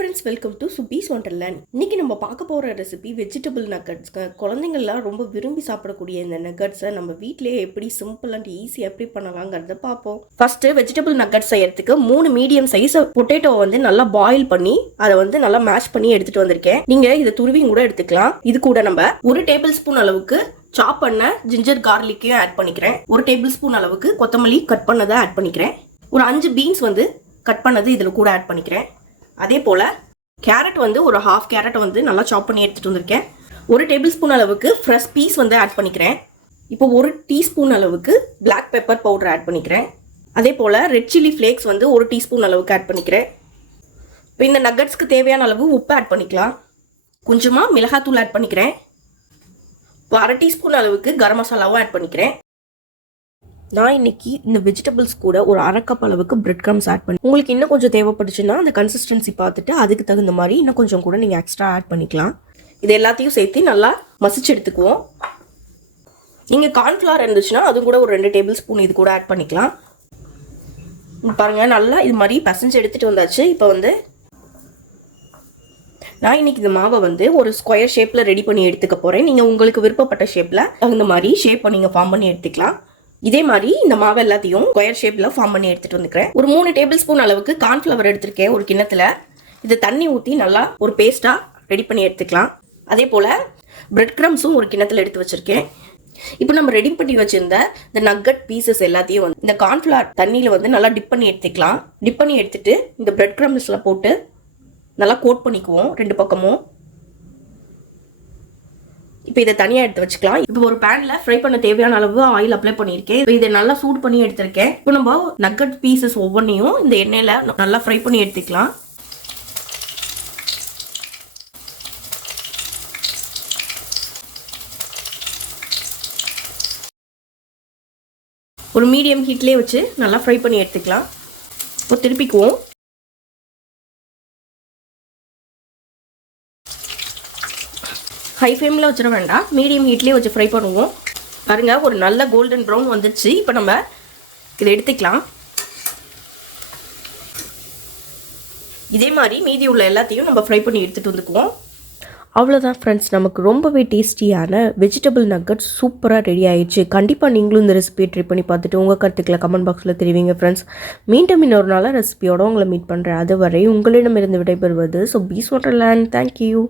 Friends welcome to Subi's wonderland இன்னைக்கு நம்ம பார்க்க போகிற ரெசிபி வெஜிடபிள் நக்கட்ஸ்க்கு குழந்தைங்கள்லாம் ரொம்ப விரும்பி சாப்பிடக்கூடிய இந்த நக்கட்ஸை நம்ம வீட்டிலேயே எப்படி சிம்பிள் அண்ட் ஈஸியாக எப்படி பண்ணலாங்கிறத பார்ப்போம். ஃபஸ்ட்டு வெஜிடபிள் நக்கட்ஸ் செய்யறதுக்கு மூணு மீடியம் சைஸ் பொட்டேட்டோ வந்து நல்லா பாயில் பண்ணி அதை வந்து நல்லா மேஷ் பண்ணி எடுத்துகிட்டு வந்திருக்கேன். நீங்கள் இதை துருவியும் கூட எடுத்துக்கலாம். இது கூட நம்ம ஒரு டேபிள் ஸ்பூன் அளவுக்கு சாப் பண்ண ஜிஞ்சர் கார்லிக்கையும் ஆட் பண்ணிக்கிறேன். ஒரு டேபிள் ஸ்பூன் அளவுக்கு கொத்தமல்லி கட் பண்ணதை ஆட் பண்ணிக்கிறேன். ஒரு அஞ்சு பீன்ஸ் வந்து கட் பண்ணது இதில் கூட ஆட் பண்ணிக்கிறேன். அதே போல் கேரட் வந்து ஒரு ஹாஃப் கேரட்டை வந்து நல்லா சாப் பண்ணி எடுத்துகிட்டு வந்திருக்கேன். ஒரு டேபிள் ஸ்பூன் அளவுக்கு ஃப்ரெஷ் பீஸ் வந்து ஆட் பண்ணிக்கிறேன். இப்போ ஒரு டீஸ்பூன் அளவுக்கு பிளாக் பெப்பர் பவுடர் ஆட் பண்ணிக்கிறேன். அதே போல் ரெட் சில்லி ஃப்ளேக்ஸ் வந்து ஒரு டீஸ்பூன் அளவுக்கு ஆட் பண்ணிக்கிறேன். இப்போ இந்த நக்கட்ஸ்க்கு தேவையான அளவு உப்பு ஆட் பண்ணிக்கலாம். கொஞ்சமாக மிளகாத்தூள் ஆட் பண்ணிக்கிறேன். இப்போ அரை டீஸ்பூன் அளவுக்கு கரம் மசாலாவும் ஆட் பண்ணிக்கிறேன். நான் இன்னைக்கு இந்த வெஜிடபிள்ஸ் கூட ஒரு அரைக்கப் அளவுக்கு பிரெட் க்ரம்ஸ் ஆட் பண்ணி உங்களுக்கு இன்னும் கொஞ்சம் தேவைப்பட்டுச்சுன்னா அந்த கன்சிஸ்டன்சி பார்த்துட்டு அதுக்கு தகுந்த மாதிரி இன்னும் கொஞ்சம் கூட நீங்கள் எக்ஸ்ட்ரா ஆட் பண்ணிக்கலாம். இது எல்லாத்தையும் சேர்த்து நல்லா மசிச்சு எடுத்துக்குவோம். நீங்கள் கார்ன்ஃப்ளவர் இருந்துச்சுன்னா அது கூட ஒரு ரெண்டு டேபிள் ஸ்பூன் இது கூட ஆட் பண்ணிக்கலாம். பாருங்கள் நல்லா இது மாதிரி பசஞ்சு எடுத்துகிட்டு வந்தாச்சு. இப்போ வந்து நான் இன்னைக்கு இந்த மாவை வந்து ஒரு ஸ்கொயர் ஷேப்பில் ரெடி பண்ணி எடுத்துக்க போகிறேன் நீங்கள் உங்களுக்கு விருப்பப்பட்ட ஷேப்பில் தகுந்த மாதிரி ஷேப்பை நீங்கள் ஃபார்ம் பண்ணி எடுத்துக்கலாம். இதே மாதிரி இந்த மாவு எல்லாத்தையும் ஸ்கொயர் ஷேப்பில் ஃபார்ம் பண்ணி எடுத்துகிட்டு வந்துக்கிறேன். ஒரு மூணு டேபிள் ஸ்பூன் அளவுக்கு கார்ன்ஃபிளவர் எடுத்திருக்கேன் ஒரு கிண்ணத்துல. இதை தண்ணி ஊற்றி நல்லா ஒரு பேஸ்ட்டாக ரெடி பண்ணி எடுத்துக்கலாம். அதே போல் பிரெட் க்ரம்ஸும் ஒரு கிண்ணத்துல எடுத்து வச்சுருக்கேன். இப்போ நம்ம ரெடி பண்ணி வச்சிருந்த இந்த நக்கட் பீசஸ் எல்லாத்தையும் வந்து இந்த கார்ன்ஃபிளவர் தண்ணியில் வந்து நல்லா டிப் பண்ணி எடுத்துக்கலாம். டிப் பண்ணி எடுத்துட்டு இந்த பிரெட் க்ரம்ஸில் போட்டு நல்லா கோட் பண்ணிக்குவோம் ரெண்டு பக்கமும். இப்போ இதை தனியாக எடுத்து வச்சுக்கலாம். இப்போ ஒரு பேனில் ஃப்ரை பண்ண தேவையான அளவு ஆயில் அப்ளை பண்ணியிருக்கேன். இப்போ இதை நல்லா சூடு பண்ணி எடுத்திருக்கேன். இப்போ நம்ம நக்கட் பீசஸ் ஒவ்வொன்றையும் இந்த எண்ணெயில் நல்லா ஃப்ரை பண்ணி எடுத்துக்கலாம். ஒரு மீடியம் ஹீட்லேயே வச்சு நல்லா ஃப்ரை பண்ணி எடுத்துக்கலாம். இப்போ திருப்பிக்குவோம். ஹை ஃப்ளேமில் வச்சிட வேண்டாம். மீடியம் ஹீட்லேயே வச்சு ஃப்ரை பண்ணுவோம். பாருங்கள் ஒரு நல்ல கோல்டன் ப்ரௌன் வந்துடுச்சு இப்போ நம்ம இதை எடுத்துக்கலாம். இதே மாதிரி மீதி உள்ள எல்லாத்தையும் நம்ம ஃப்ரை பண்ணி எடுத்துகிட்டு வந்துக்குவோம். அவ்வளோதான் ஃப்ரெண்ட்ஸ் நமக்கு ரொம்பவே டேஸ்டியான வெஜிடபிள் நக்கட் சூப்பராக ரெடி ஆகிடுச்சு கண்டிப்பாக நீங்களும் இந்த ரெசிபியை ட்ரை பண்ணி பார்த்துட்டு உங்கள் கருத்துக்களை கமெண்ட் பாக்ஸில் தெரிவிங்க ஃப்ரெண்ட்ஸ் மீண்டும் இன்னொரு நாளாக ரெசிபியோட உங்களை மீட் பண்ணுறேன் அதுவரை உங்களிடமிருந்து விடைபெறுவது ஸோ பீஸ் வாட்டர் தேங்க்யூ